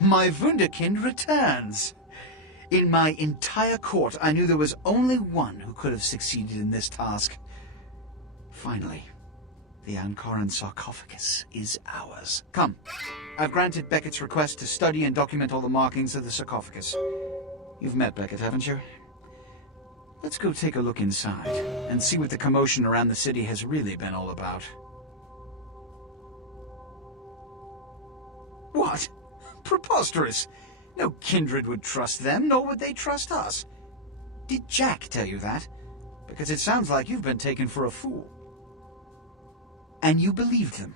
My Wunderkind returns! In my entire court, I knew there was only one who could have succeeded in this task. Finally, the Ankoran sarcophagus is ours. Come, I've granted Beckett's request to study and document all the markings of the sarcophagus. You've met Beckett, haven't you? Let's go take a look inside and see what the commotion around the city has really been all about. What? Preposterous! No kindred would trust them, nor would they trust us. Did Jack tell you that? Because it sounds like you've been taken for a fool. And you believed them.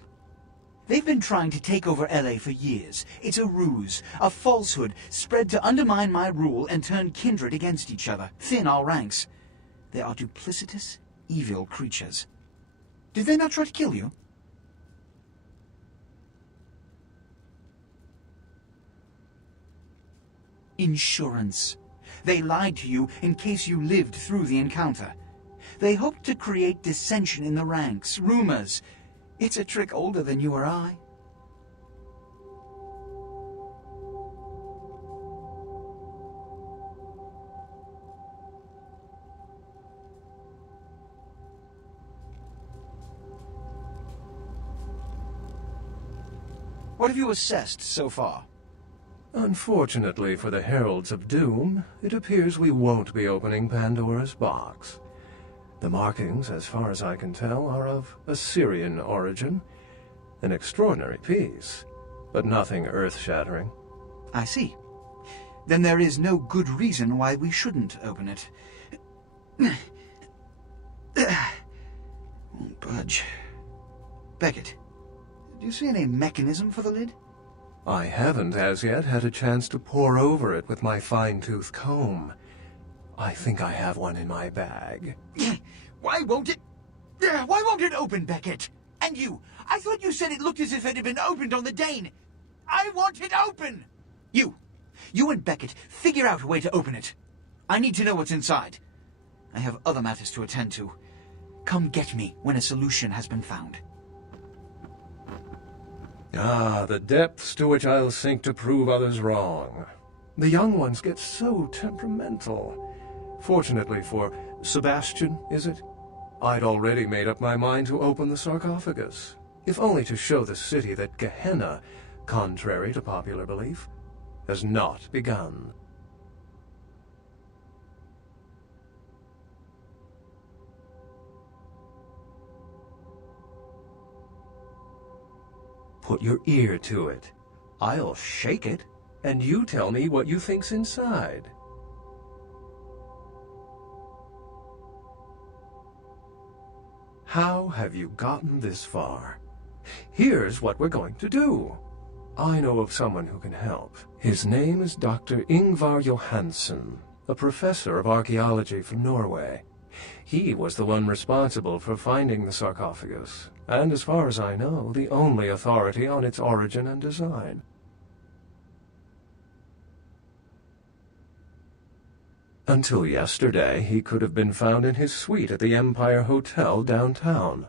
They've been trying to take over LA for years. It's a ruse, a falsehood, spread to undermine my rule and turn kindred against each other, thin our ranks. They are duplicitous, evil creatures. Did they not try to kill you? Insurance. They lied to you in case you lived through the encounter. They hoped to create dissension in the ranks, rumors. It's a trick older than you or I. What have you assessed so far? Unfortunately for the Heralds of Doom, it appears we won't be opening Pandora's box. The markings, as far as I can tell, are of Assyrian origin. An extraordinary piece, but nothing earth-shattering. I see. Then there is no good reason why we shouldn't open it. Won't budge. Beckett, do you see any mechanism for the lid? I haven't as yet had a chance to pore over it with my fine-tooth comb. I think I have one in my bag. Why won't it open, Beckett? And you, I thought you said it looked as if it had been opened on the Dane. I want it open! You and Beckett, figure out a way to open it. I need to know what's inside. I have other matters to attend to. Come get me when a solution has been found. Ah, the depths to which I'll sink to prove others wrong. The young ones get so temperamental. Fortunately for Sebastian, is it? I'd already made up my mind to open the sarcophagus, if only to show the city that Gehenna, contrary to popular belief, has not begun. Put your ear to it. I'll shake it, and you tell me what you think's inside. How have you gotten this far? Here's what we're going to do. I know of someone who can help. His name is Dr. Ingvar Johansen, a professor of archaeology from Norway. He was the one responsible for finding the sarcophagus, and as far as I know, the only authority on its origin and design. Until yesterday, he could have been found in his suite at the Empire Hotel downtown.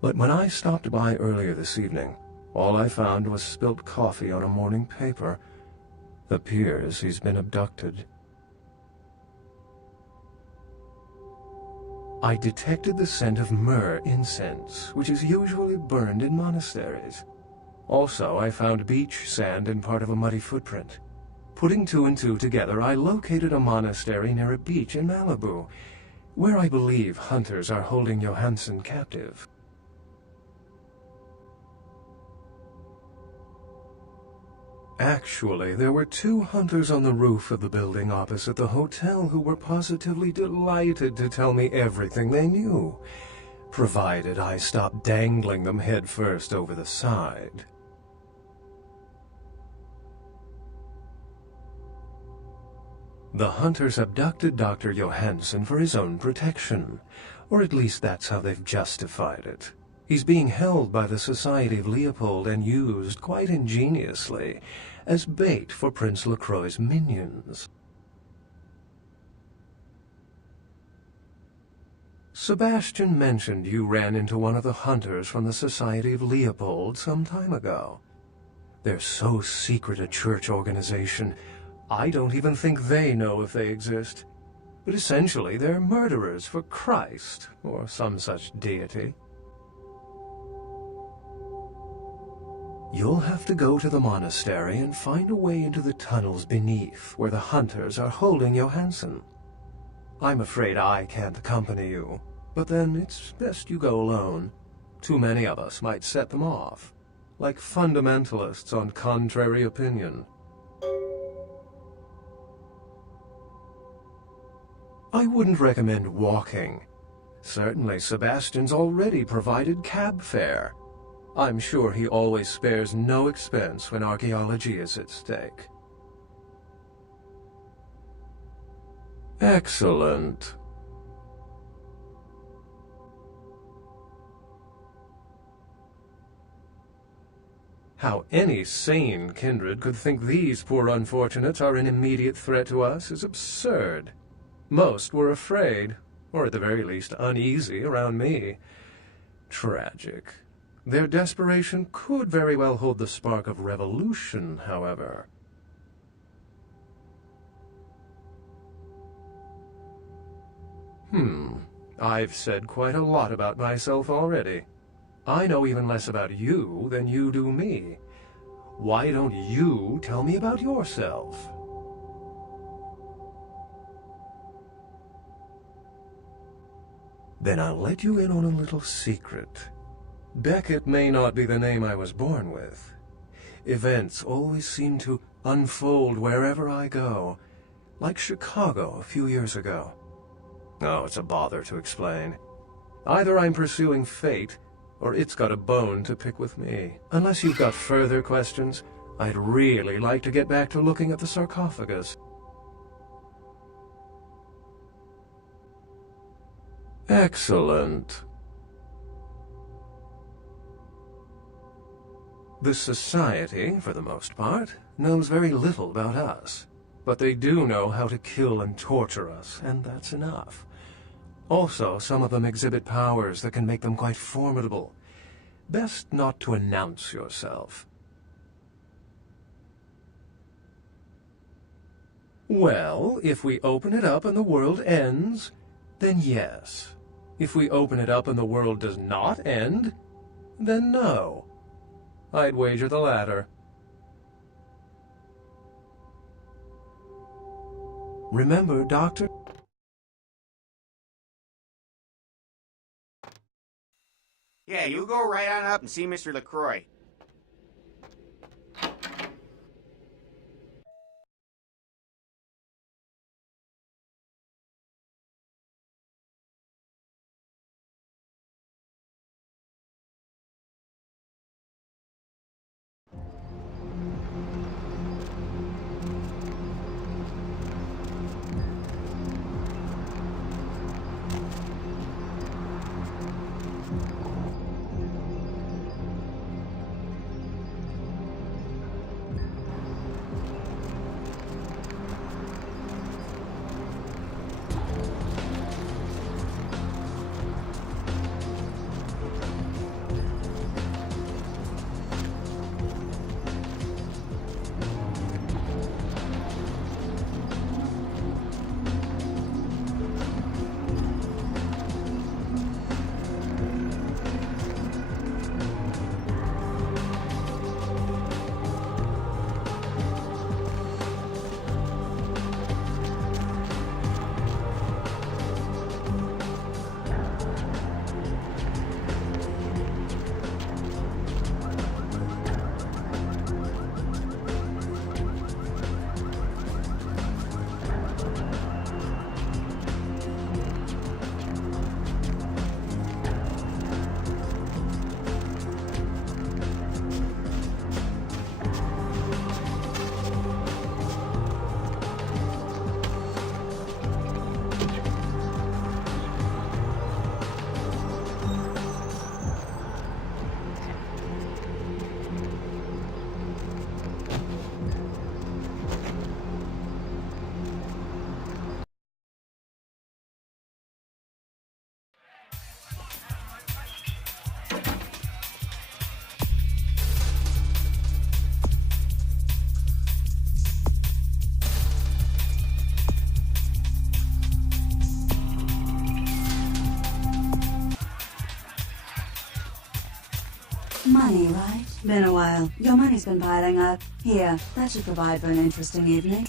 But when I stopped by earlier this evening, all I found was spilt coffee on a morning paper. Appears he's been abducted. I detected the scent of myrrh incense, which is usually burned in monasteries. Also, I found beach sand in part of a muddy footprint. Putting two and two together, I located a monastery near a beach in Malibu, where I believe hunters are holding Johansen captive. Actually, there were 2 hunters on the roof of the building opposite the hotel who were positively delighted to tell me everything they knew, provided I stopped dangling them headfirst over the side. The hunters abducted Dr. Johansen for his own protection, or at least that's how they've justified it. He's being held by the Society of Leopold and used, quite ingeniously, as bait for Prince LaCroix's minions. Sebastian mentioned you ran into one of the hunters from the Society of Leopold some time ago. They're so secret a church organization, I don't even think they know if they exist. But essentially, they're murderers for Christ, or some such deity. You'll have to go to the monastery and find a way into the tunnels beneath, where the hunters are holding Johansson. I'm afraid I can't accompany you, but then it's best you go alone. Too many of us might set them off, like fundamentalists on contrary opinion. I wouldn't recommend walking. Certainly Sebastian's already provided cab fare. I'm sure he always spares no expense when archaeology is at stake. Excellent. How any sane kindred could think these poor unfortunates are an immediate threat to us is absurd. Most were afraid, or at the very least uneasy, around me. Tragic. Their desperation could very well hold the spark of revolution, however. I've said quite a lot about myself already. I know even less about you than you do me. Why don't you tell me about yourself? Then I'll let you in on a little secret. Beckett may not be the name I was born with. Events always seem to unfold wherever I go, like Chicago a few years ago. Oh, it's a bother to explain. Either I'm pursuing fate, or it's got a bone to pick with me. Unless you've got further questions, I'd really like to get back to looking at the sarcophagus. Excellent. The Society, for the most part, knows very little about us. But they do know how to kill and torture us, and that's enough. Also, some of them exhibit powers that can make them quite formidable. Best not to announce yourself. Well, if we open it up and the world ends, then yes. If we open it up and the world does not end, then no. I'd wager the latter. Remember, Doctor? Yeah, you go right on up and see Mr. LaCroix. Money, right? Been a while. Your money's been piling up. Here, that should provide for an interesting evening.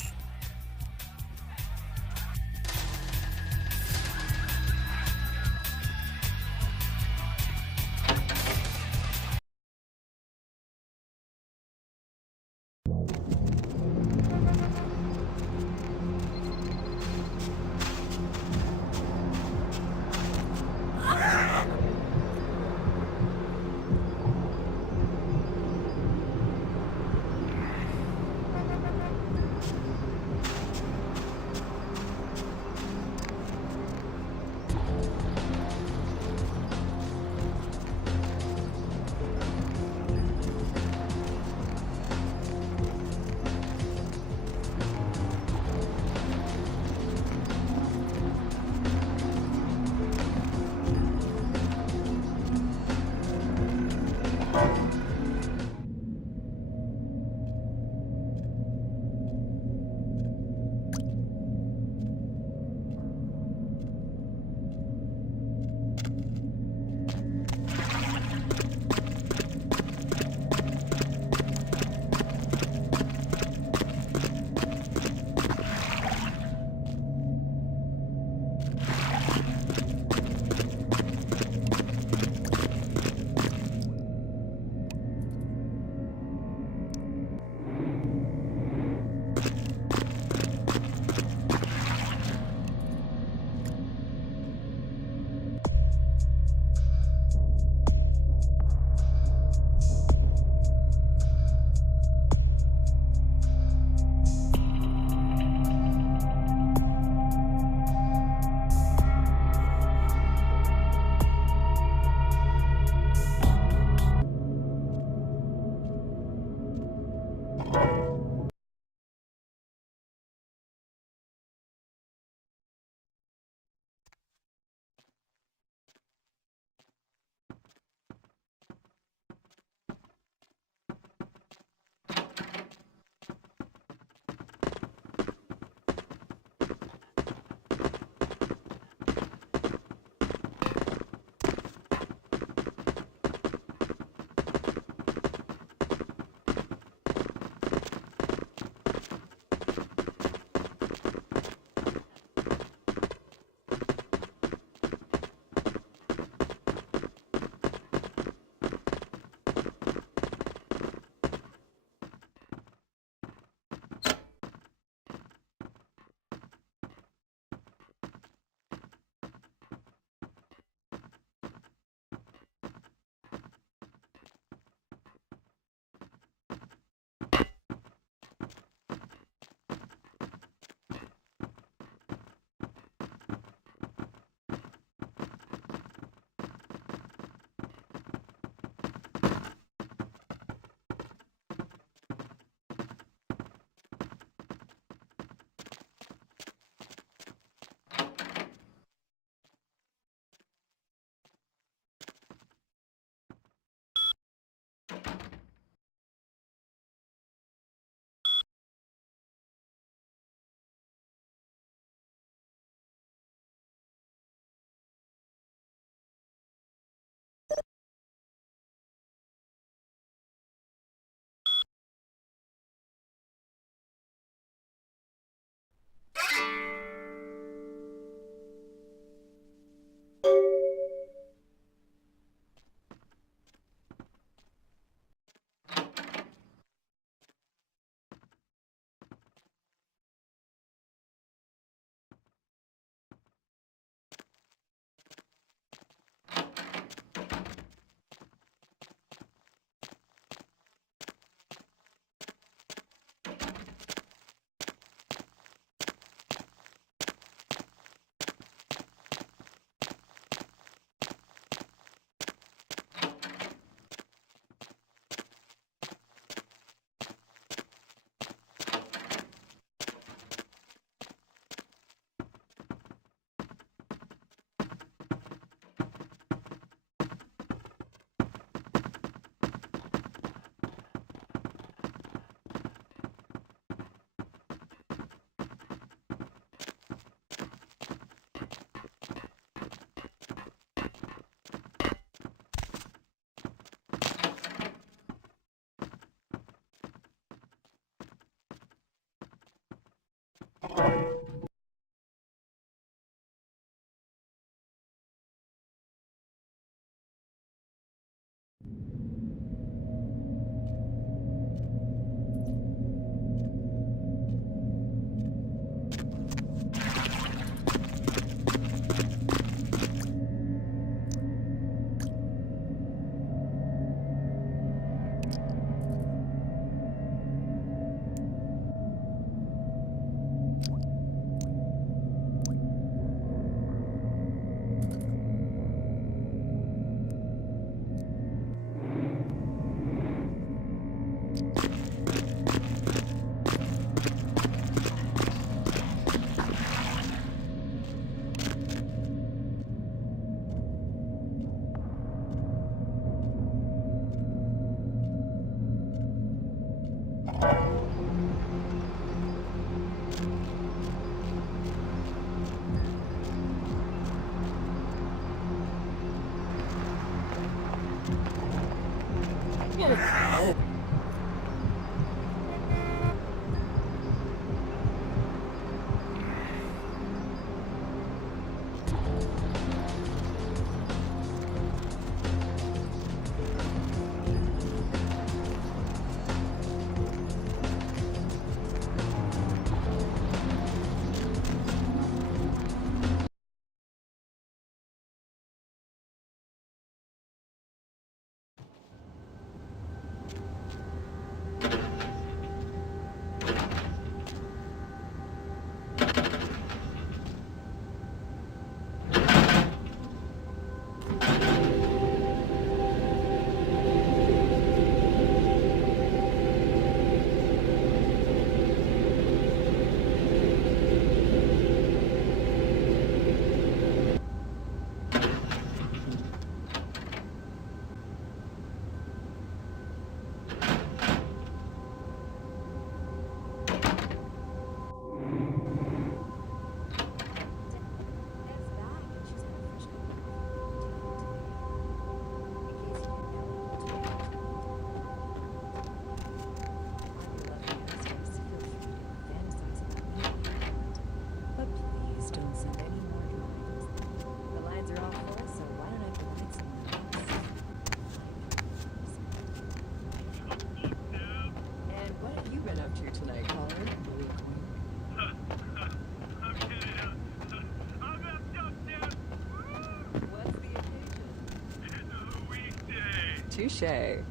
Touche.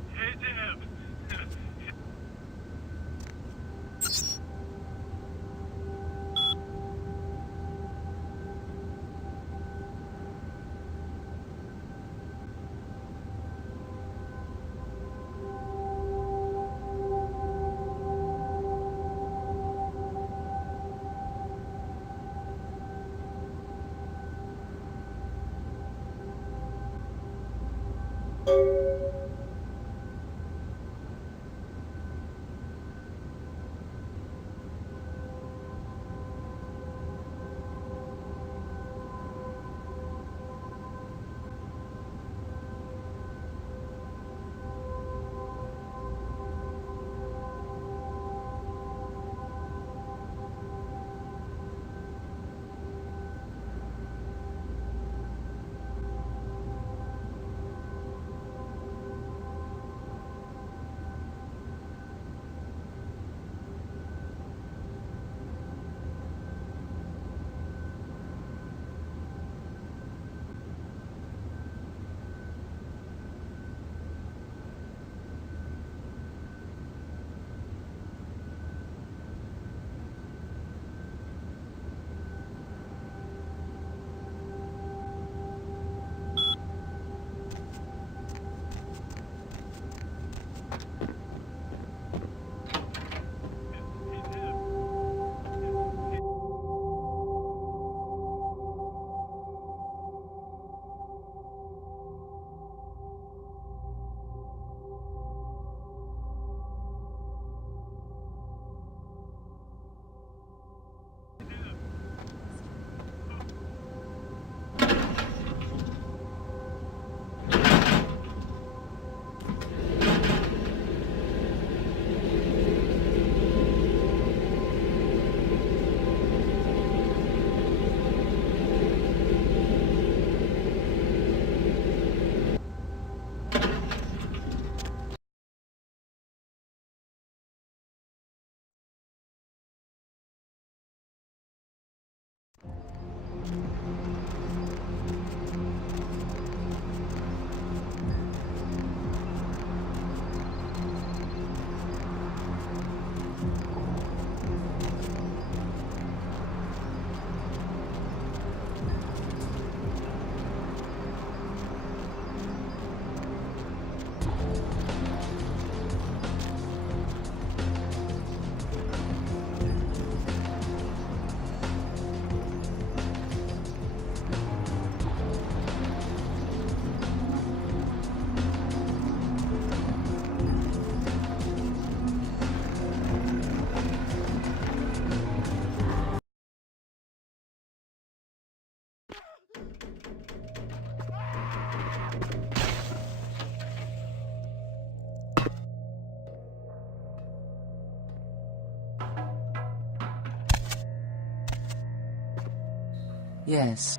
Yes.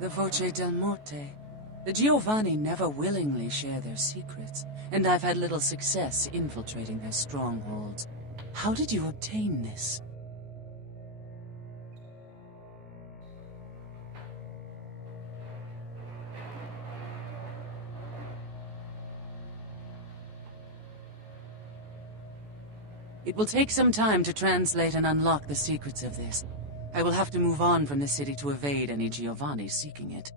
The Voce del Morte. The Giovanni never willingly share their secrets, and I've had little success infiltrating their strongholds. How did you obtain this? It will take some time to translate and unlock the secrets of this. I will have to move on from the city to evade any Giovanni seeking it.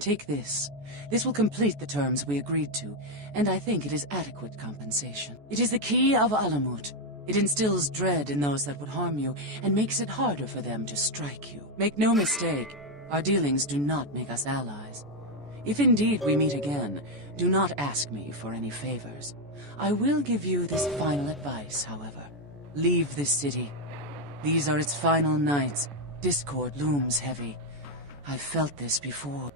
Take this. This will complete the terms we agreed to, and I think it is adequate compensation. It is the key of Alamut. It instills dread in those that would harm you, and makes it harder for them to strike you. Make no mistake, our dealings do not make us allies. If indeed we meet again, do not ask me for any favors. I will give you this final advice, however. Leave this city. These are its final nights. Discord looms heavy. I've felt this before.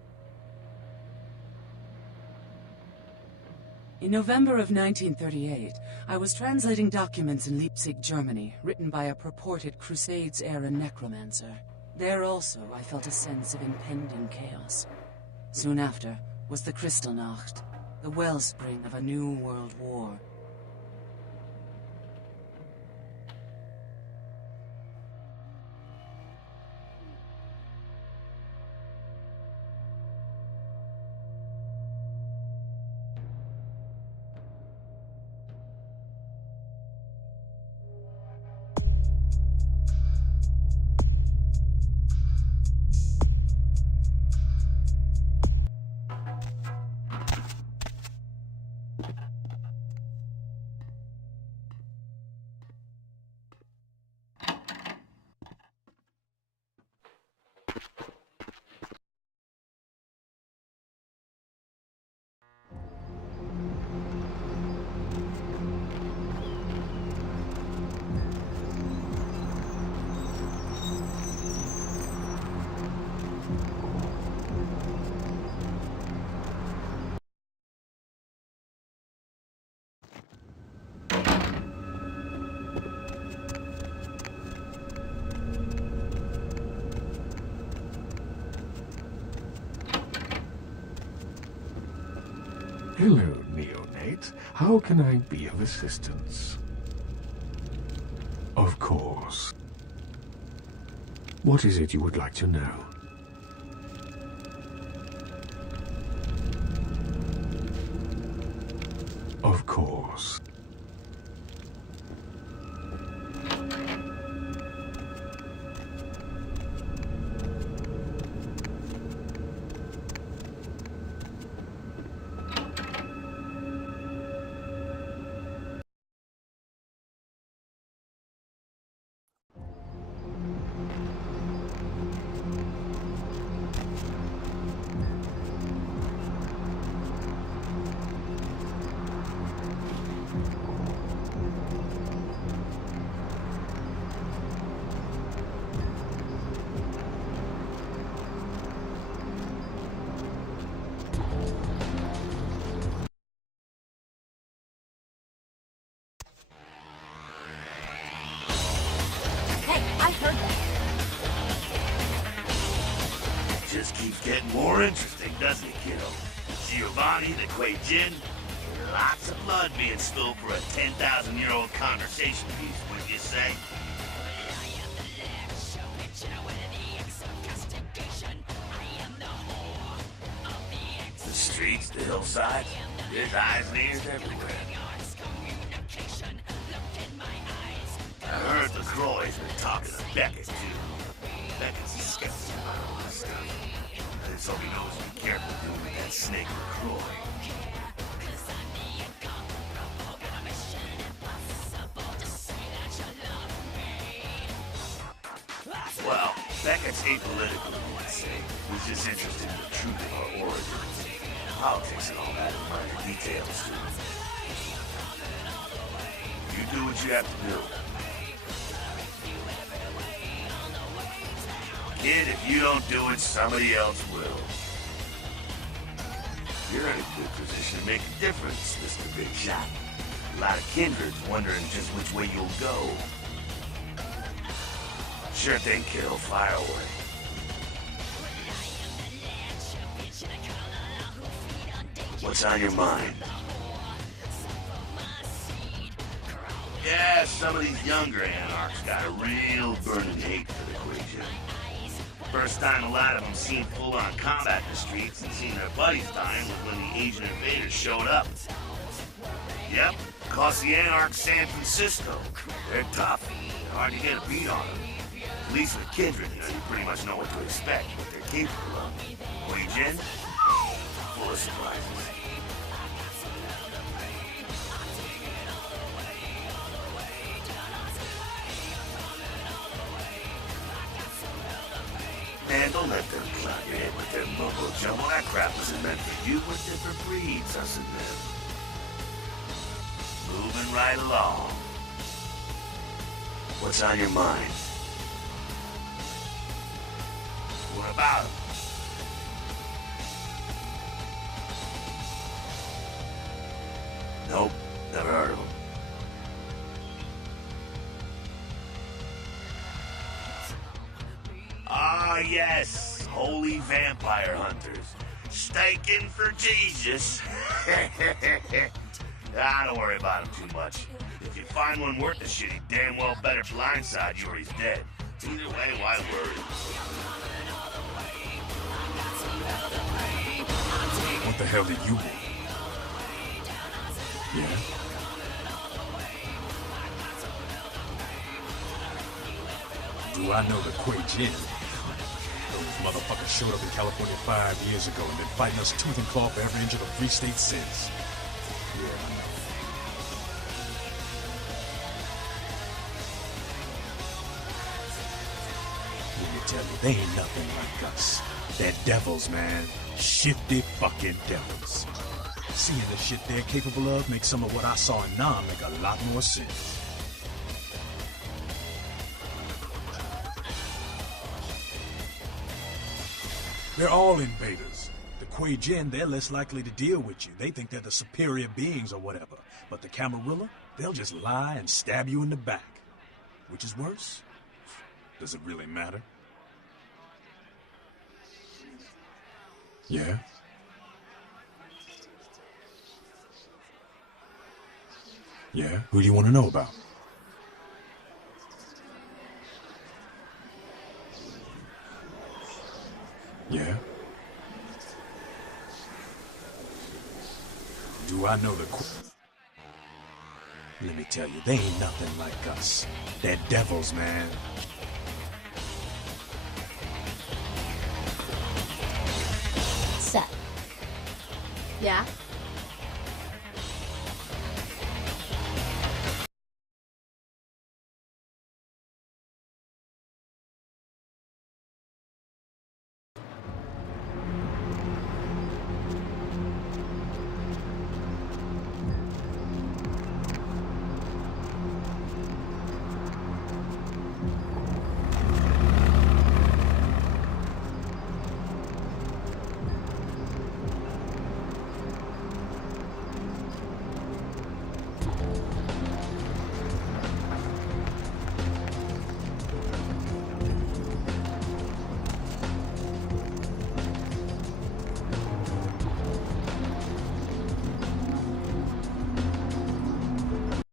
In November of 1938, I was translating documents in Leipzig, Germany, written by a purported Crusades-era necromancer. There also, I felt a sense of impending chaos. Soon after was the Kristallnacht, the wellspring of a new world war. Hello, neonate. How can I be of assistance? Of course. What is it you would like to know? Of course. Just keeps getting more interesting, doesn't it, kiddo? Giovanni, the Quay Jin, lots of blood being spilled for a 10,000-year-old conversation piece, wouldn't you say? The streets, the hillside, there's eyes and ears everywhere. I heard the Croy's been talking to Beckett, too. Beckett's skeptical about all this stuff. That's all he knows to be careful doing with that snake LaCroix. Well, Beckett's apolitical, let's say. He's just interested in the truth of our origins. Politics and all that are minor details to him. You do what you have to do. Kid, if you don't do it, somebody else will. You're in a good position to make a difference, Mr. Big Shot. A lot of kindreds wondering just which way you'll go. Sure thing, kiddo. Fire away. What's on your mind? Yeah, some of these younger anarchs got a real burning hate for the equation. First time a lot of them seen full-on combat in the streets and seen their buddies dying was when the Asian invaders showed up. Yep, cost the anarchs San Francisco. They're tough. Hard to get a beat on them. At least with Kindred, you pretty much know what to expect, what they're capable of. Wei Jin? Full of surprises. Man, don't let them cloud your head with their mumbo jumbo. That crap isn't meant for you. We're different breeds, us and them. Moving right along. What's on your mind? What about him? Nope, never heard of him. Ah, yes, holy vampire hunters. Staking for Jesus. Don't worry about him too much. If you find one worth the shit, he damn well better blindside you or he's dead. Either way, why worry? What the hell did you want? Yeah? Do I know the Kuei Jin? Those motherfuckers showed up in California 5 years ago and been fighting us tooth and claw for every inch of the free state since. Yeah, I know. Let me tell you, they ain't nothing like us. They're devils, man. Shifty fucking devils. Seeing the shit they're capable of makes some of what I saw in Nam make a lot more sense. They're all invaders. The Kuei Jin, they're less likely to deal with you. They think they're the superior beings or whatever. But the Camarilla, they'll just lie and stab you in the back. Which is worse? Does it really matter? Yeah? Yeah? Who do you want to know about? Yeah? Do I know the... Let me tell you, they ain't nothing like us. They're devils, man. Set. Yeah?